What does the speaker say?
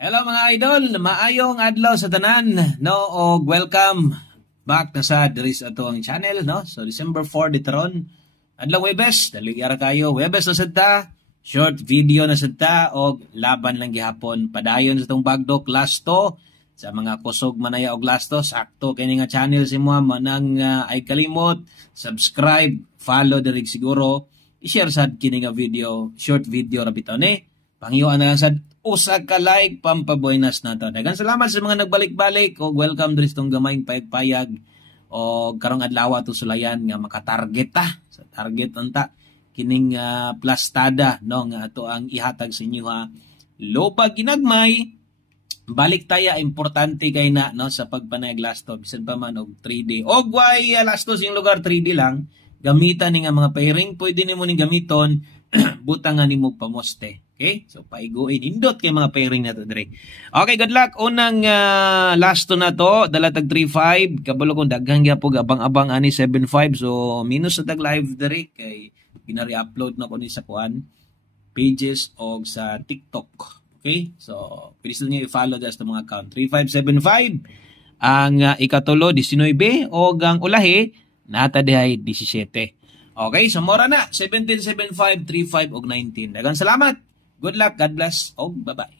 Hello mga idol, maayong adlaw sa tanan, no, og welcome back na sa Dris ato ang channel, no. So December 4 ditaron, adlaw Webes, daligara kayo, Webes na sadta, short video na sadta og laban lang gihapon. Padayon sa tong bagdok last to sa mga kusog manaya og last to, sakto kini nga channel si mo manang ay kalimot, subscribe, follow diri siguro, i-share sad kini nga video, short video ra bitaw ni. Pangiyuan na lang sad usa ka like pampabuenas nato. Daghang salamat sa mga nagbalik-balik o welcome diri sa tong gamayng payag-payag o karong adlaw to sulayan nga makatarget ta sa target unta kining plastada no nga ato ang ihatag sa inyo ha. Lopag ginagmay balik taya importante kay na no sa pagpanayag lasto bisan pa man og 3D. Og why lasto sing lugar 3D lang gamitan ni nga mga pairing pwede nimo ning gamiton butangan nimo pamoste. Okay? So, paiguin. Indot kay mga pairing na to, Dre. Okay, good luck. Unang last to na to, dalatag 3-5. Kabalo kong daghang gyapon abang-abang ani 7-5. So, minus sa tag live, Dre. Kay pinari-upload na ko ni sa kuan pages o sa TikTok. Okay? So, pwede nyo i-follow sa mga account. 3575. Ang ikatulo, 19. O ang ulahi, natadihay 17. Okay, so mora na. 1775, 35 og 19. Daghang salamat. Good luck, God bless, oh, bye-bye.